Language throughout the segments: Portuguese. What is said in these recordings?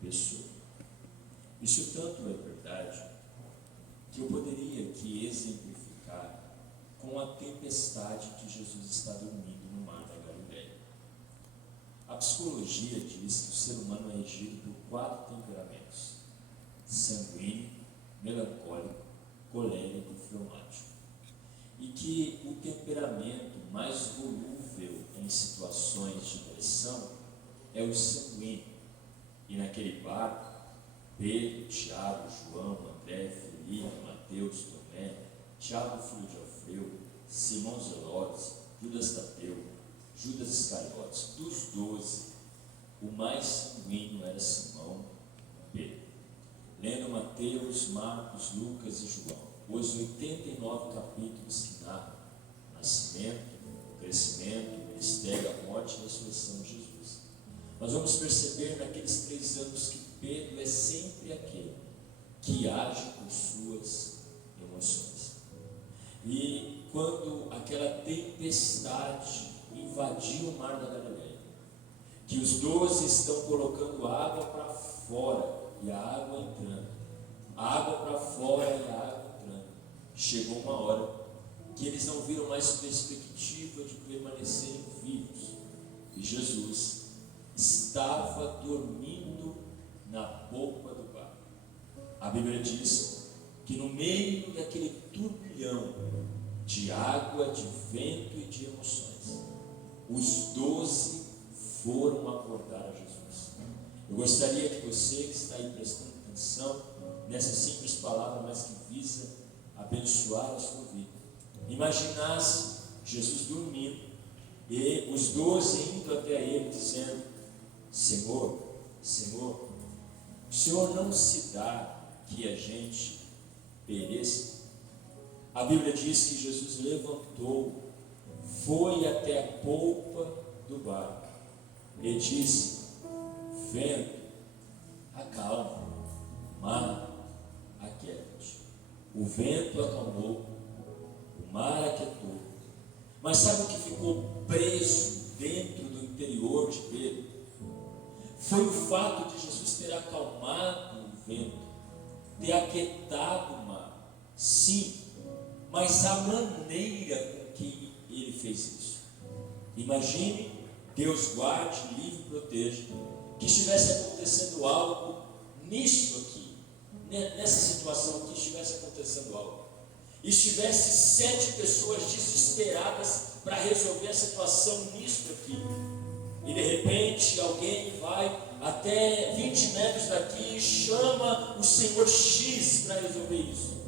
pessoa. Isso tanto é verdade que eu poderia aqui exemplificar com a tempestade que Jesus está dormindo no mar da Galileia. A psicologia diz que o ser humano é regido por 4 temperamentos: sanguíneo, melancólico, colérico e fleumático. E que o temperamento mais volúvel em situações de pressão é o sanguíneo. E naquele barco, Pedro, Tiago, João, André, Felipe, Mateus, Tomé, Tiago, filho de Alfeu, Simão Zelotes, Judas Tadeu, Judas Iscariotes. Dos 12, o mais sanguíneo era Simão Pedro. Lendo Mateus, Marcos, Lucas e João, os 89 capítulos que narram o nascimento, o crescimento, o ministério, a morte e a ressurreição de Jesus, nós vamos perceber naqueles 3 anos que Pedro é sempre aquele que age por suas emoções. E quando aquela tempestade invadiu o mar da Galileia, que os 12 estão colocando água para fora e a água entrando, a água para fora e a água entrando, chegou uma hora que eles não viram mais perspectiva de permanecerem vivos, e Jesus estava dormindo na polpa do barco. A Bíblia diz que no meio daquele turbilhão de água, de vento e de emoções, os 12 foram acordar a Jesus. Eu gostaria que você que está aí prestando atenção nessa simples palavra, mas que visa abençoar a sua vida, imaginasse Jesus dormindo e os 12 indo até ele dizendo: Senhor, Senhor, o Senhor não se dá que a gente pereça? A Bíblia diz que Jesus levantou, foi até a polpa do barco e disse: vento, acalma, mar, aquieta-te. O vento acalmou, o mar aquietou. Mas sabe o que ficou preso dentro do interior de Pedro? Foi o fato de Jesus ter acalmado o vento, ter aquietado o mar, sim, mas a maneira com que ele fez isso. Imagine, Deus guarde, livre e proteja, que estivesse acontecendo algo nisso aqui, nessa situação aqui, estivesse acontecendo algo, e estivesse 7 pessoas desesperadas para resolver a situação nisso aqui, e de repente alguém vai até 20 metros daqui e chama o senhor X para resolver isso,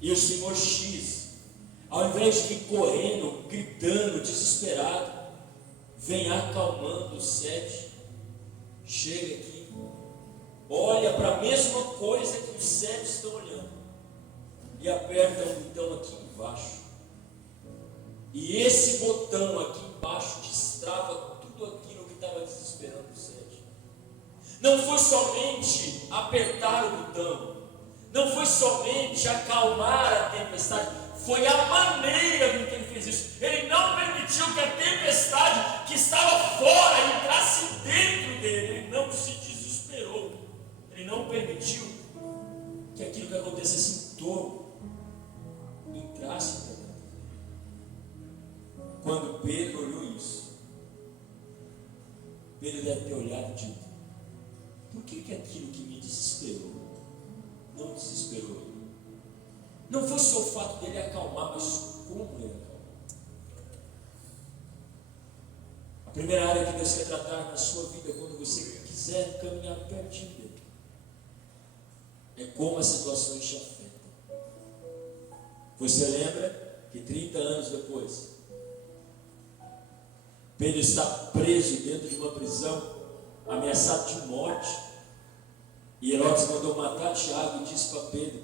e o senhor X, ao invés de ir correndo, gritando, desesperado, vem acalmando os 7, chega aqui, olha para a mesma coisa que os 7 estão olhando, e aperta um botão aqui embaixo, e esse botão aqui embaixo destrava tudo aquilo que estava desesperando os 7. Não foi somente apertar o botão, não foi somente acalmar a tempestade, foi a maneira com que ele fez isso. Ele não permitiu que a tempestade que estava fora entrasse dentro dele, ele não se desesperou, ele não permitiu que aquilo que acontecesse em torno entrasse para dentro dele. Quando Pedro olhou isso, Pedro deve ter olhado e dito: por que aquilo que me desesperou não desesperou ele? Não foi só o fato dele acalmar, mas como ele acalmou. A primeira área que Deus quer tratar na sua vida, quando você quiser caminhar pertinho dele, é como as situações te afetam. Você lembra que 30 anos depois, Pedro está preso dentro de uma prisão, ameaçado de morte, e Herodes mandou matar Tiago e disse para Pedro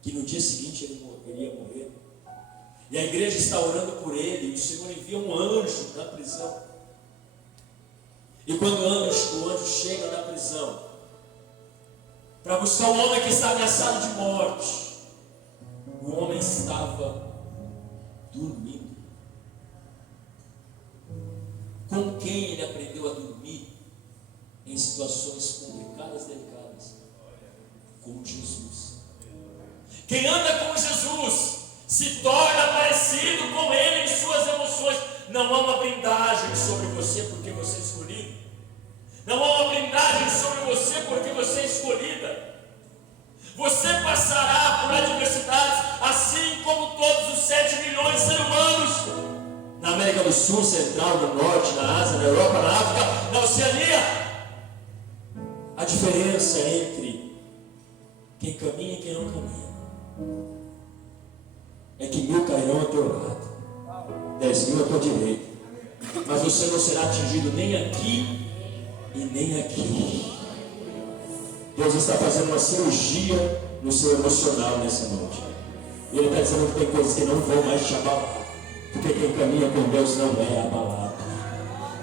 que no dia seguinte ele ia morrer. E a igreja está orando por ele, e o Senhor envia um anjo na prisão. E quando o anjo chega na prisão para buscar um homem que está ameaçado de morte, o homem estava dormindo. Com quem ele aprendeu a dormir? em situações complicadas, delicadas, com Jesus. Quem anda com Jesus se torna parecido com Ele em suas emoções. Não há uma blindagem sobre você porque você é escolhido. Não há uma blindagem sobre você porque você é escolhida. Você passará por adversidades, assim como todos os 7 milhões de seres humanos. Na América do Sul, Central, no Norte, na Ásia, na Europa, na África, na Oceania. A diferença entre quem caminha e quem não caminha é que 1000 cairão ao teu lado, 10.000 à tua direita, mas você não será atingido nem aqui e nem aqui. Deus está fazendo uma cirurgia no seu emocional nessa noite. E Ele está dizendo que tem coisas que não vão mais te abalar, porque quem caminha com Deus não é abalado.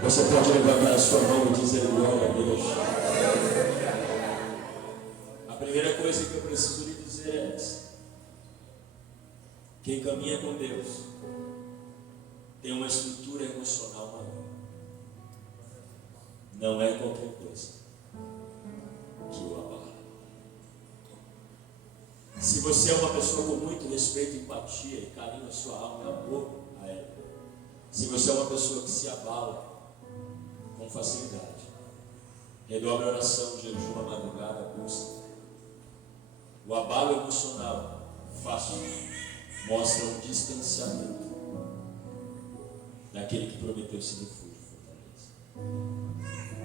Você pode levantar a sua mão e dizer glória a Deus. A primeira coisa que eu preciso lhe dizer é essa: quem caminha com Deus tem uma estrutura emocional maior. Não é qualquer coisa que o abala. Se você é uma pessoa com muito respeito, empatia e carinho à sua alma e amor a ela, se você é uma pessoa que se abala com facilidade, redobre a oração, jejum, a madrugada, a busca. O abalo emocional fácil mostra um distanciamento daquele que prometeu esse refúgio e fortaleza.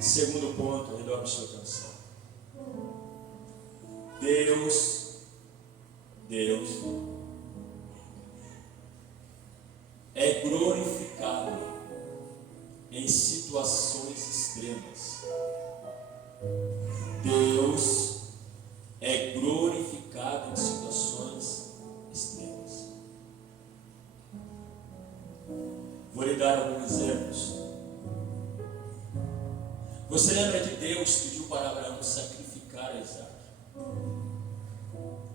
Segundo ponto, redobre sua atenção. Deus é glorificado em situações extremas. Deus é glorificado em situações extremas. Vou lhe dar alguns exemplos. Você lembra que Deus pediu para Abraão sacrificar Isaac?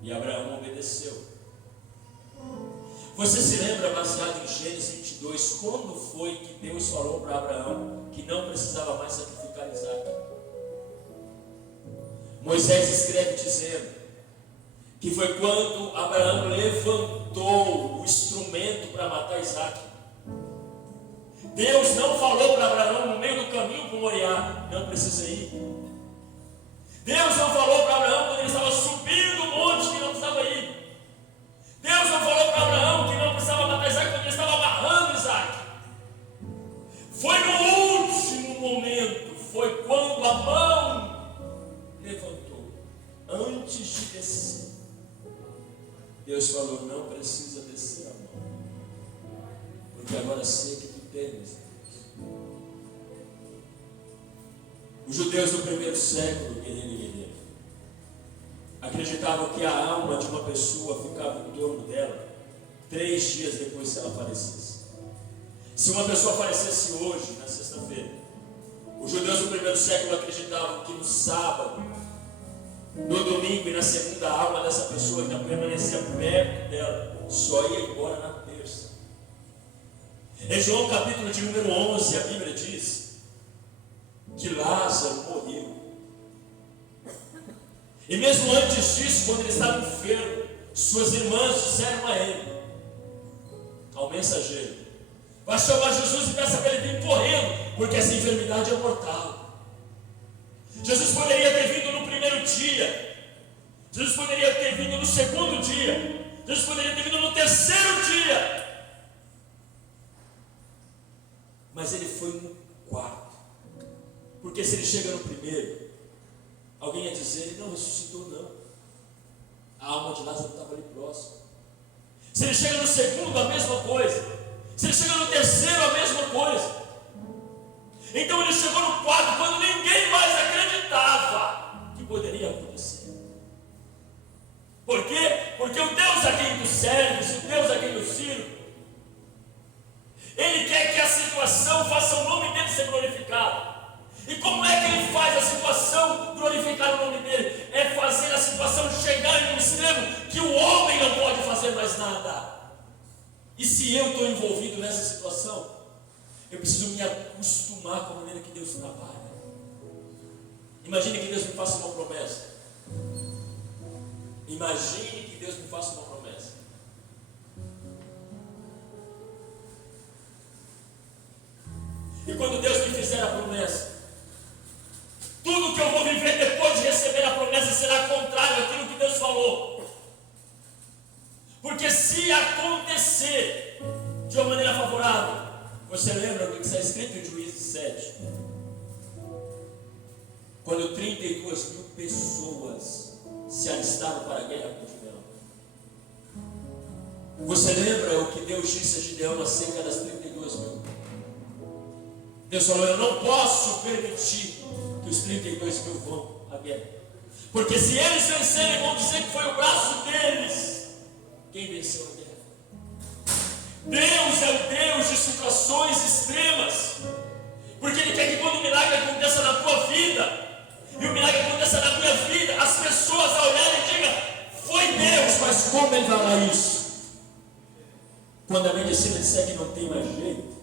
E Abraão obedeceu. Você se lembra, baseado em Gênesis 22, quando foi que Deus falou para Abraão que não precisava mais sacrificar Isaac? Moisés escreve dizendo que foi quando Abraão levantou o instrumento para matar Isaac. Deus não falou para Abraão no meio do caminho para Moriá: não precisa ir. Deus não falou para Abraão quando ele estava subindo o monte que não precisava ir. Deus não falou para Abraão que não precisava matar Isaac quando ele estava amarrando Isaac. Foi no último momento, foi quando a mão levantou, antes de descer. Deus falou: não precisa descer a mão, porque agora sei que tu temes Deus. Os judeus do primeiro século, guerreiro e guerreira, acreditavam que a alma de uma pessoa ficava em torno dela 3 dias depois que ela falecesse. Se uma pessoa falecesse hoje, na sexta-feira, os judeus do primeiro século acreditavam que no sábado, no domingo e na segunda, a alma dessa pessoa que permanecia perto dela só ia embora na terça. Em João capítulo de número 11, a Bíblia diz que Lázaro morreu. E mesmo antes disso, quando ele estava enfermo, suas irmãs disseram a ele, ao mensageiro: vai chamar Jesus e peça para ele vir correndo, porque essa enfermidade é mortal. Jesus poderia ter vindo no primeiro dia, Jesus poderia ter vindo no segundo dia, Jesus poderia ter vindo no terceiro dia, mas ele foi no quarto. Porque se ele chega no primeiro, alguém ia dizer: ele não ressuscitou não, a alma de Lázaro estava ali próximo. Se ele chega no segundo, a mesma coisa. Se ele chega no terceiro, a mesma coisa. Então ele chegou no quarto, quando ninguém mais acreditava que poderia acontecer. Por quê? Porque o Deus a quem tu serves, o Deus a quem tu sirvo, Ele quer que a situação faça o nome dele ser glorificado. E como é que ele faz a situação glorificar o nome dele? É fazer a situação chegar em um extremo que o homem não pode fazer mais nada. E se eu estou envolvido nessa situação, eu preciso me acostumar com a maneira que Deus trabalha. Imagine que Deus me faça uma promessa. Imagine que Deus me faça uma promessa. E quando Deus me fizer a promessa, tudo que eu vou viver depois de receber a promessa será contrário àquilo que Deus falou. Porque se acontecer de uma maneira favorável, você lembra do que está escrito em Juízes 7? Quando 32 mil pessoas se alistaram para a guerra com Gideão. Você lembra o que Deus disse a Gideão acerca das 32 mil? Deus falou: eu não posso permitir que os 32 mil vão à guerra. Porque se eles vencerem, vão dizer que foi o braço deles quem venceu a guerra. Deus é o Deus de situações extremas. Porque Ele quer que quando o milagre aconteça na tua vida, e o milagre aconteça na minha vida, as pessoas ao olharem digam: foi Deus. Mas como Ele fará isso? Quando a medicina disser que não tem mais jeito,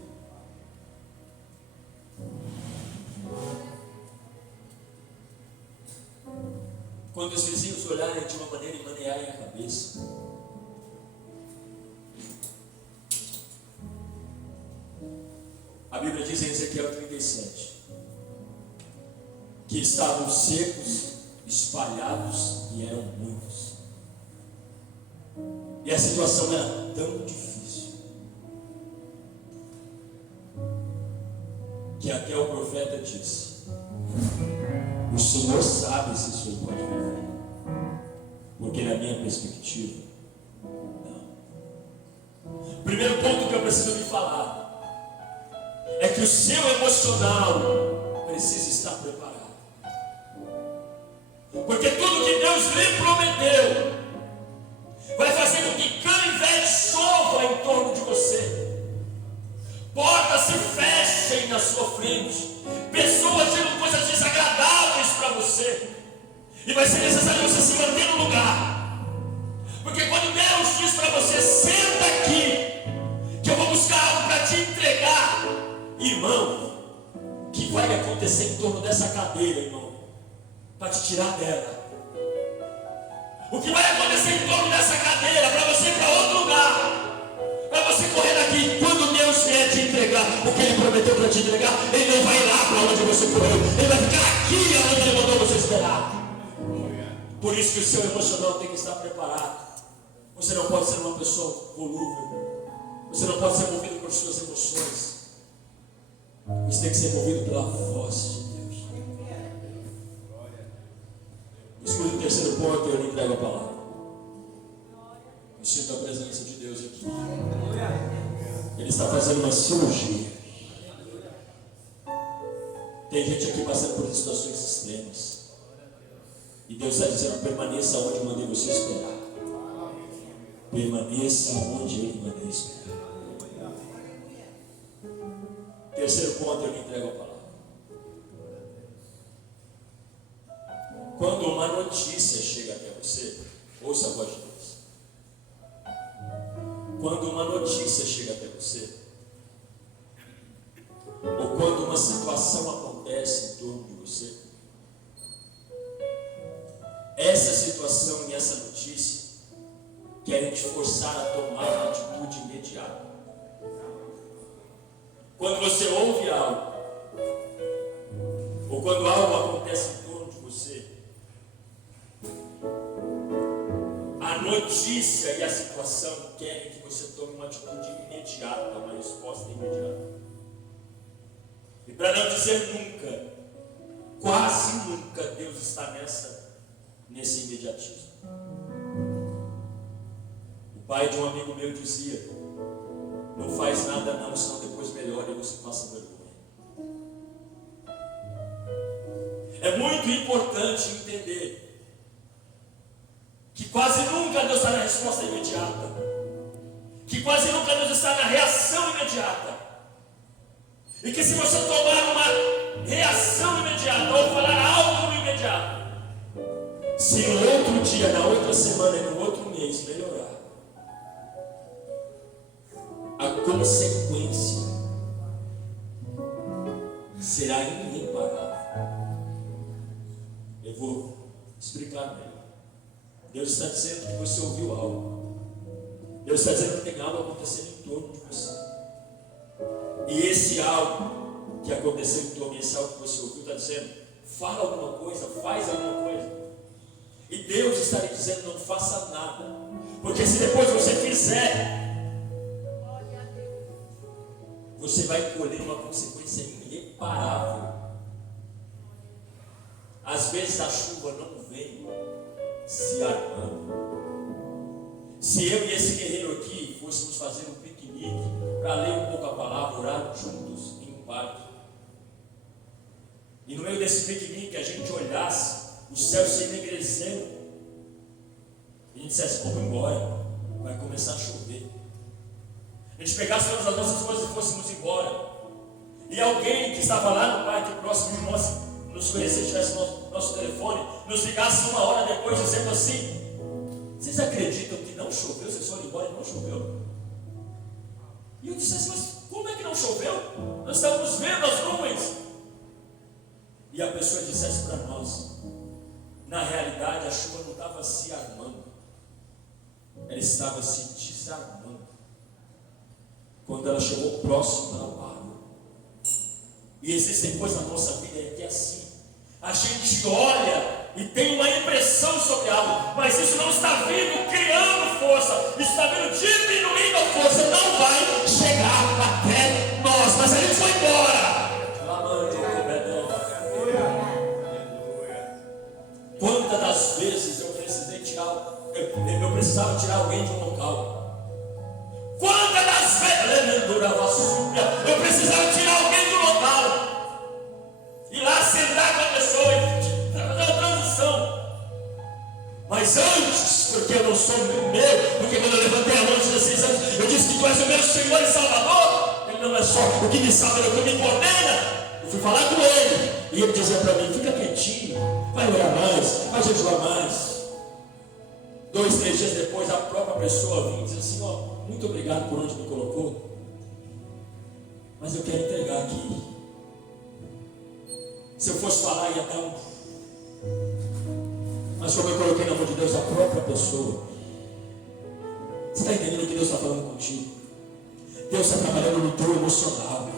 quando os vizinhos olharem de uma maneira e manearem a cabeça, a Bíblia diz em Ezequiel 37 que estavam secos, espalhados e eram muitos. E a situação era tão difícil que até o profeta disse: o Senhor sabe se o Senhor pode viver, porque na minha perspectiva, não. Primeiro ponto que eu preciso lhe falar é que o seu emocional precisa estar preparado. Porque tudo que Deus lhe prometeu vai fazer com que canivete chova em torno de você, portas se fechem na sua frente, pessoas digam coisas desagradáveis para você, e vai ser necessário você se manter no lugar. Porque quando Deus diz para você: senta aqui, que eu vou buscar algo para te entregar, irmão, o que vai acontecer em torno dessa cadeira, irmão, para te tirar dela? O que vai acontecer em torno dessa cadeira para você ir para outro lugar, para você correr daqui? Quando Deus vier te entregar o que Ele prometeu para te entregar, Ele não vai lá para onde você correu, Ele vai ficar aqui onde Ele mandou você esperar. Por isso que o seu emocional tem que estar preparado. Você não pode ser uma pessoa volúvel, você não pode ser movido por suas emoções. Você tem que ser movido pela voz de Deus. Escuta o terceiro ponto e eu lhe entrego a palavra. Eu sinto a presença de Deus aqui. Ele está fazendo uma cirurgia. Tem gente aqui passando por situações extremas, e Deus está dizendo: permaneça onde eu mandei você esperar. Permaneça onde Ele mandei esperar. Terceiro ponto, eu lhe entrego a palavra. Quando uma notícia chega até você, ouça a voz de Deus. Quando uma notícia chega até você, ou quando uma situação acontece em torno de você, essa situação e essa notícia querem te forçar a tomar uma atitude imediata. Quando você ouve algo, ou quando algo acontece em torno de você, a notícia e a situação querem que você tome uma atitude imediata, uma resposta imediata. E para não dizer nunca, quase nunca, Deus está nesse imediatismo. O pai de um amigo meu dizia: não faz nada não, senão depois melhora e você passa vergonha. É muito importante entender que quase nunca Deus está na resposta imediata, que quase nunca Deus está na reação imediata, e que se você tomar uma reação imediata ou falar algo no imediato, se no outro dia, na outra semana e no outro mês melhorar, a consequência será irreparável. explicar melhor. Deus está dizendo que você ouviu algo. Deus está dizendo que tem algo acontecendo em torno de você. E esse algo que aconteceu em torno, esse algo que você ouviu, está dizendo, fala alguma coisa, faz alguma coisa. E Deus está lhe dizendo, não faça nada. Porque se depois você fizer, você vai colher uma consequência irreparável. Às vezes a chuva não vem se armando. Se eu e esse guerreiro aqui fôssemos fazer um piquenique para ler um pouco a palavra, orar juntos em um parque, e no meio desse piquenique a gente olhasse o céu se enegrecendo, e a gente dissesse, vamos embora, vai começar a chover. A gente pegasse todas as nossas coisas e fôssemos embora, e alguém que estava lá no parque próximo de nós, nos conhecer, tivesse nosso telefone, nos ligasse 1 hora depois dizendo assim, vocês acreditam que não choveu? Vocês foram embora e não choveu? E eu disse assim, mas como é que não choveu? Nós estamos vendo as nuvens. E a pessoa dissesse para nós, na realidade a chuva não estava se armando, ela estava se desarmando. Quando ela chegou próximo, ela parou. E existem coisas na nossa vida que é assim. A gente olha e tem uma impressão sobre algo, mas isso não está vindo criando força, isso está vindo diminuindo a força, não vai chegar até nós, mas a gente foi embora. Quantas das vezes eu precisava tirar alguém de um local? Quantas das vezes eu precisava tirar alguém de um local, ir lá sentar com a pessoa e fazer uma transição. Mas antes, porque eu não sou meu, porque quando eu levantei a mão de 16 anos, eu disse que tu és o meu Senhor e Salvador. Ele não é só o que me salva, é o que me coordena. Eu fui falar com ele, e ele dizia para mim, fica quietinho, vai orar mais, vai jejuar mais. 2, 3 dias depois, a própria pessoa vinha e dizia assim, ó, muito obrigado por onde me colocou, mas eu quero entregar aqui. Se eu fosse falar, ia dar um... Mas como eu coloquei na mão de Deus, a própria pessoa. Você está entendendo o que Deus está falando contigo? Deus está trabalhando no teu emocional.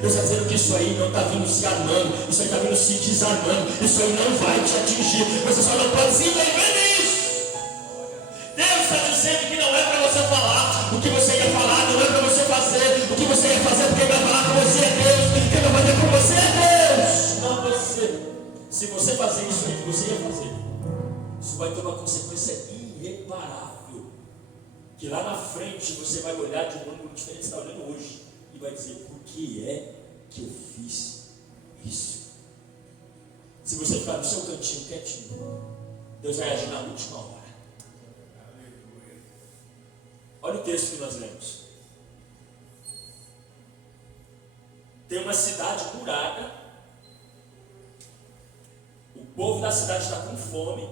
Deus está dizendo que isso aí não está vindo se armando, isso aí está vindo se desarmando, isso aí não vai te atingir, você só não pode se envolver nisso. Deus está dizendo que não é para você falar o que você ia falar, não é para você fazer o que você ia fazer, porque quem vai falar com você é Deus, quem vai fazer com você é Deus, não você. Se você fazer isso aí que você ia fazer, isso vai ter uma consequência irreparável, que lá na frente você vai olhar de um ângulo diferente que você está olhando hoje e vai dizer, por que é que eu fiz isso? Se você ficar no seu cantinho quietinho, Deus vai agir na última hora. Olha o texto que nós lemos. Tem uma cidade curada, o povo da cidade está com fome,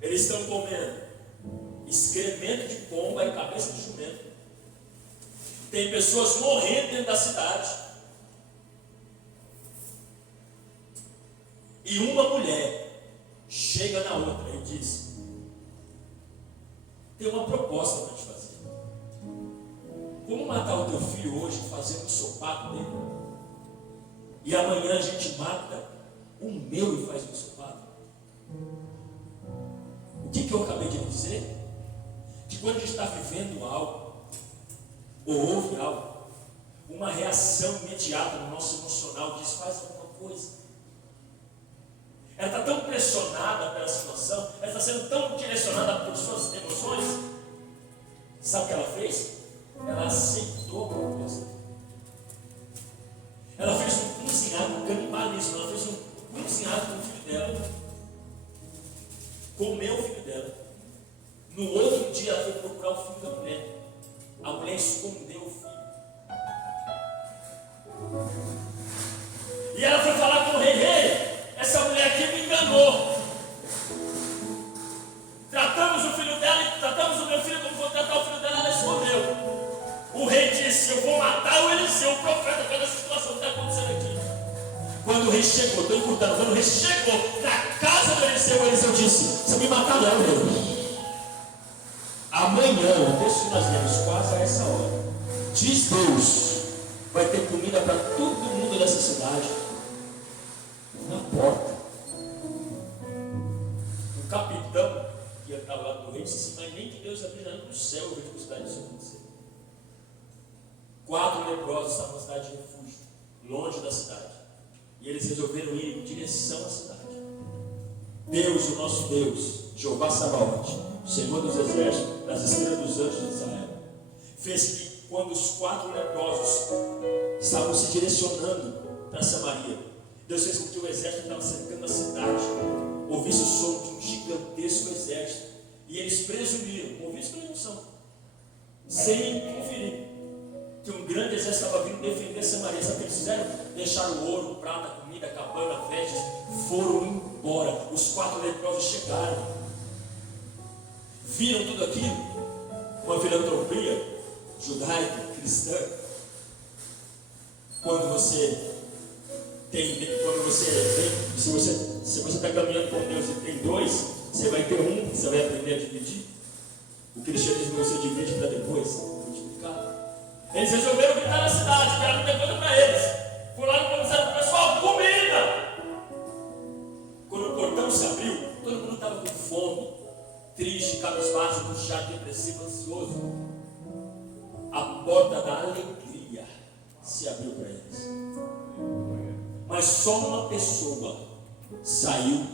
eles estão comendo excremento de pomba e cabeça de jumento. Tem pessoas morrendo dentro da cidade. E uma mulher chega na outra e diz, tem uma proposta para te fazer. Vamos matar o teu filho hoje, fazer um ensopado dele, e amanhã a gente mata o meu e faz um ensopado. O que eu acabei de dizer? Que quando a gente está vivendo algo, ou houve algo, uma reação imediata no nosso emocional diz, faz alguma coisa. Ela está tão pressionada pela situação, ela está sendo tão direcionada por suas emoções. Sabe o que ela fez? Ela aceitou a proposta. Ela fez um cozinhado, um canibalismo. Ela fez um cozinhado com o filho dela, comeu o filho dela. No outro dia ela foi procurar o filho da mulher. A mulher escondeu o filho. E ela foi falar com o rei, essa mulher aqui me enganou. Tratamos o filho dela e tratamos o meu filho como foi tratar o filho dela, ela escondeu. O rei disse, eu vou matar o Eliseu, o profeta, pela situação que está acontecendo aqui. Quando o rei chegou, estou encurtando, quando o rei chegou na casa do Eliseu matar não, meu irmão. Amanhã, o texto que nós lemos, quase a essa hora, diz Deus, vai ter comida para todo mundo dessa cidade, na porta. O capitão, que estava lá no rei, disse assim, mas nem que Deus abrir nada no céu, eu vejo a possibilidade disso acontecer. 4 leprosos estavam na cidade de refúgio, longe da cidade, e eles resolveram ir em direção à cidade. Deus, o nosso Deus, Jeová Sabaote, Senhor dos exércitos, das estrelas dos anjos de Israel, fez que quando os 4 leprosos estavam se direcionando para Samaria, Deus fez com que o exército que estava cercando a cidade ouvisse o som de um gigantesco exército, e eles presumiram, ouvisse presunção, sem conferir, que um grande exército estava vindo defender Samaria. Sabe o que eles fizeram? Deixaram o ouro, prata, comida, cabana, vestes, foram embora. Os 4 leprosos chegaram, viram tudo aquilo, uma filantropia judaica, cristã. Quando você tem, se você está caminhando com Deus e tem 2, você vai ter um, você vai aprender a dividir. O cristianismo você divide para depois multiplicar. Eles resolveram gritar na cidade, que era muita coisa para eles. Fularam e disseram para o pessoal, comida! Quando o portão se abriu, todo mundo estava com fome, triste, cabisbaixo, angustiado, depressivo, ansioso. A porta da alegria se abriu para eles. Mas só uma pessoa saiu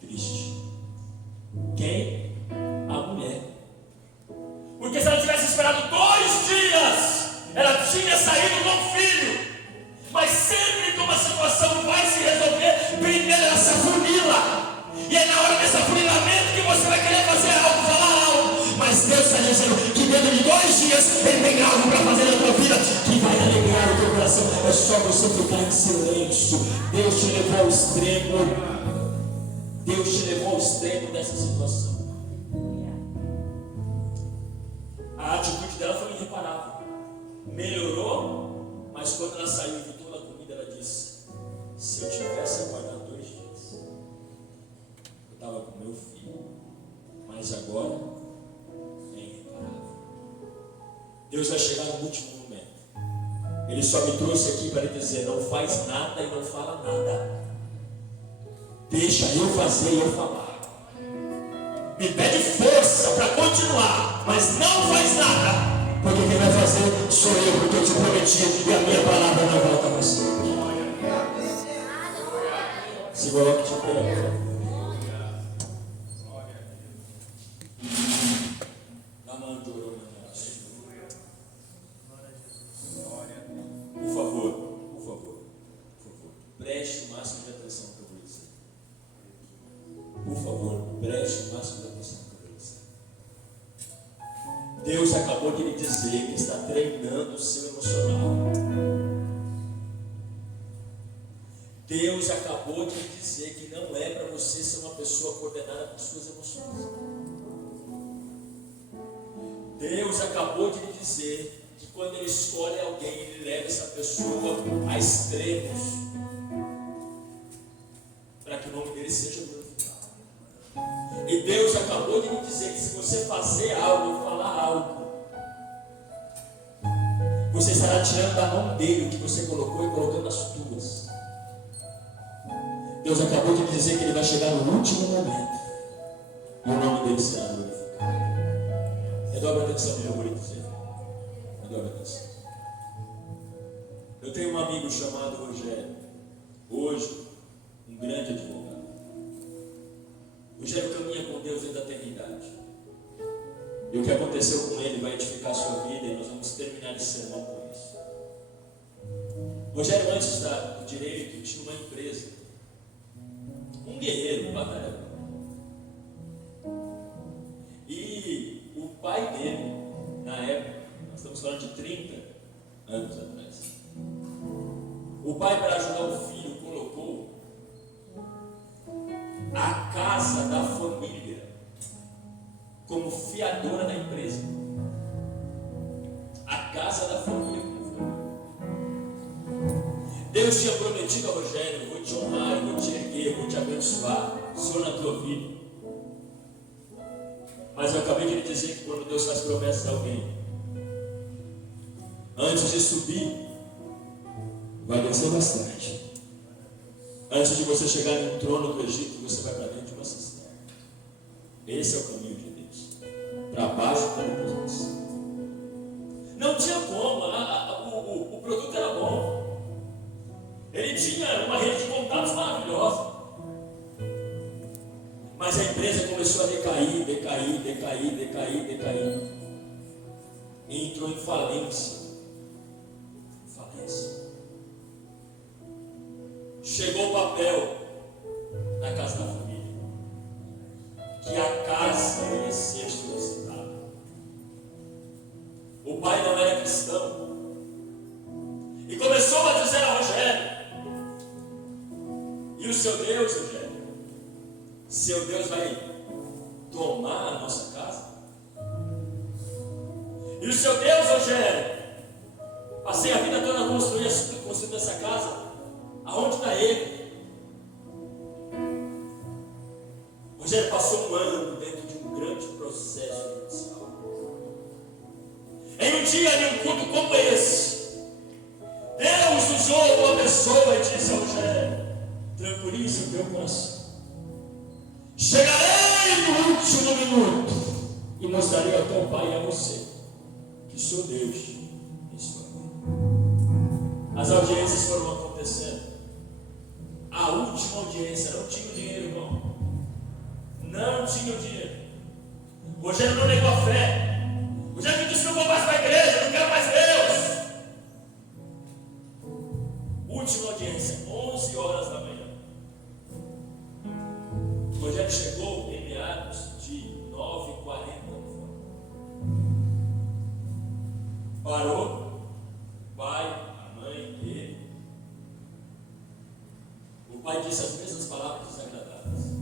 triste. Quem? A mulher. Porque se ela tivesse esperado 2 dias, ela tinha saído com o filho. Mas sempre que uma situação vai se resolver, primeiro ela se afunila. E é na hora desse afunilamento que você vai querer fazer algo, falar algo. Mas Deus está dizendo que dentro de 2 dias Ele tem algo para fazer na tua vida que vai alegrar o teu coração. É só você ficar em silêncio. Deus te levou ao extremo. Deus te levou ao extremo dessa situação. A atitude dela foi irreparável. Melhorou, mas quando ela saiu e viu toda a comida, ela disse: se eu tivesse aguardado 2 dias, eu estava com meu filho, mas agora é irreparável. Deus vai chegar no último momento. Ele só me trouxe aqui para lhe dizer: não faz nada e não fala nada. Deixa eu fazer e eu falar. Me pede força para continuar, mas não faz nada. Porque quem vai fazer sou eu, porque eu te prometi, e a minha palavra não volta mais sempre. Se coloque de pé. Por favor, preste o máximo de atenção que eu vou dizer. Por favor, preste o máximo de atenção que eu vou dizer. Deus acabou de lhe dizer que está treinando o seu emocional. Deus acabou de lhe dizer que não é para você ser uma pessoa coordenada por suas emoções. Deus acabou de lhe dizer que quando Ele escolhe alguém, Ele leva essa pessoa a extremos para que o nome dele seja glorificado. E Deus acabou de me dizer que se você fazer algo, falar algo, você estará tirando da mão dele o que você colocou e colocando nas tuas. Deus acabou de me dizer que ele vai chegar no último momento e o nome dele será glorificado. Redobre a atenção, eu vou lhe dizer. Redobre a atenção. Eu tenho um amigo chamado Rogério, hoje um grande advogado. Rogério caminha com Deus desde a eternidade. E o que aconteceu com ele vai edificar a sua vida, e nós vamos terminar esse sermão com isso. Rogério, antes do direito, tinha uma empresa, um guerreiro, um batalhão. E o pai dele, na época, nós estamos falando de 30 anos atrás, o pai, para ajudar o filho, colocou a casa da família como fiadora da empresa. A casa da família como fiadora. Deus tinha prometido a Rogério: eu vou te honrar, eu vou te erguer, eu vou te abençoar, Senhor, na tua vida. Mas eu acabei de lhe dizer que quando Deus faz promessa a alguém, antes de subir, vai descer bastante. Antes de você chegar no trono do Egito, você vai para dentro de uma cisterna. Esse é o caminho de Deus. Para baixo da deposição. Não tinha como, o produto era bom. Ele tinha uma rede de contatos maravilhosa. Mas a empresa começou a decair. E entrou em falência. Chegou o papel na casa da família que a casa ia ser solicitada. O pai não era cristão e começou a dizer a Rogério: e o seu Deus, Rogério? Seu Deus vai tomar a nossa casa? E o seu Deus, Rogério? Passei a vida toda construindo essa casa. Aonde está ele? Rogério passou um ano dentro de um grande processo judicial. Em um dia, em um culto como esse, Deus usou uma pessoa e disse a Rogério: tranquilize o teu coração. Chegarei no último minuto e mostrarei ao teu pai e a você que sou Deus em sua vida. As audiências foram acontecendo. A última audiência, não tinha o dinheiro, irmão. Não tinha o dinheiro. Rogério não negou a fé. Rogério me disse: não vou mais para a igreja, não quero mais Deus. Última audiência, 11 horas da manhã. Rogério chegou em meados de 9h40 no fórum. Parou. O pai, a mãe, ele. O pai disse as mesmas palavras desagradáveis.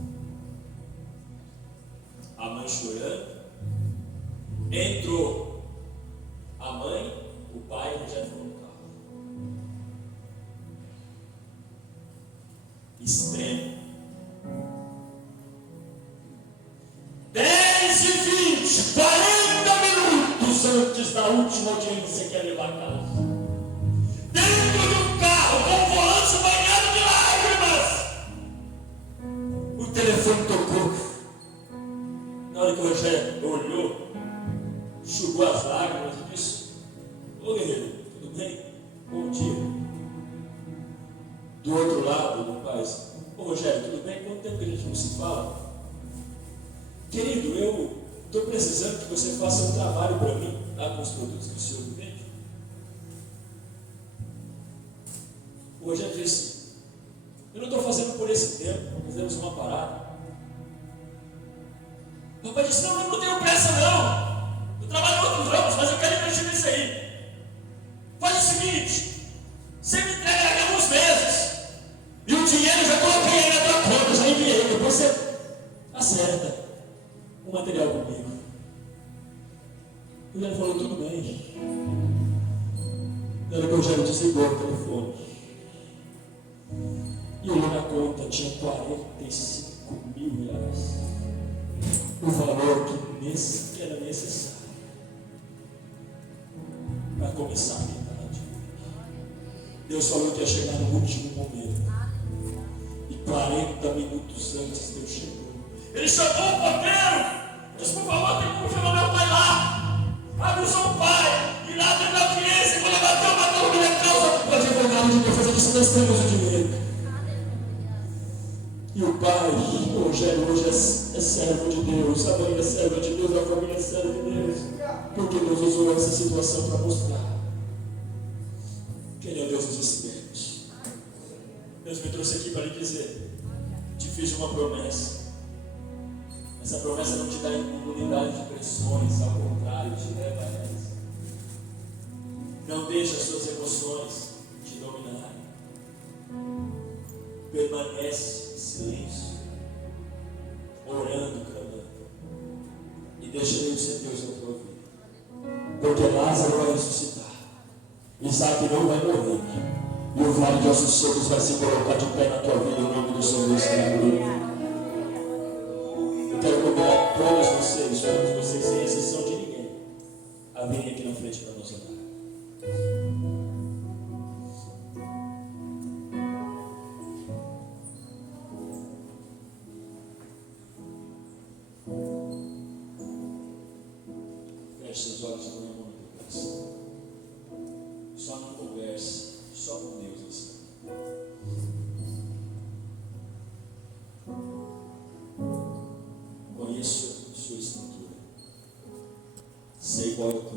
A mãe chorando. Entrou a mãe, o pai e o Rogério ficou no carro. Extremo. 10h20, 40 minutos antes da última audiência que ia levar a casa. Dentro de um carro, com o volante banhado de lágrimas, o telefone tocou. Na hora que o Rogério olhou, enxugou as lágrimas e disse: ô guerreiro, tudo bem? Bom dia. Do outro lado, o rapaz: ô Rogério, tudo bem? Quanto tempo que a gente não se fala? Querido, eu estou precisando que você faça um trabalho para mim, lá com os produtos que o senhor me vende. O Rogério disse: eu não estou fazendo por esse tempo, fizemos uma parada. O papai disse: não tenho pressa não. Eu trabalho em outros ramos, mas eu quero investir nisso aí. Faz o seguinte: você me entrega daqui a alguns meses. E o dinheiro eu já coloquei aí na tua conta, já enviei. Depois você acerta o material comigo. O Rogério falou: tudo bem. Na hora que o Rogério desligou o telefone e olhou na conta, tinha R$45.000. O valor que era necessário para começar a metade. Deus falou que ia chegar no último momento. E 40 minutos antes Deus chegou. Ele chamou o porteiro. Disse: por favor, tem como chamar meu pai lá. Abre o seu pai. E lá dentro da audiência, quando bateu uma dor na causa, o advogado de defesa disse: nós temos o dinheiro. E o pai, o Rogério, hoje é servo de Deus, a mãe é serva de Deus, a família é serva de Deus. Porque Deus usou essa situação para mostrar que Ele é o Deus dos extremos. Deus me trouxe aqui para lhe dizer: te fiz uma promessa. Essa promessa não te dá imunidade de pressões, ao contrário, te leva a elas. Não deixe as suas emoções te dominarem. Permanece em silêncio, orando, clamando, e deixa Deus ser Deus na tua vida. Porque Lázaro vai ressuscitar, Isaac não vai morrer, e o vale de ossos secos vai se colocar de pé na tua vida, em nome do Senhor. Eu quero convidar todos vocês todos, vocês sem exceção de ninguém, a virem aqui na frente para nos orar. Feche seus olhos e põe a mão no teu coração. Só não converse, só com Deus assim. Conheço sua estrutura. Sei qual é o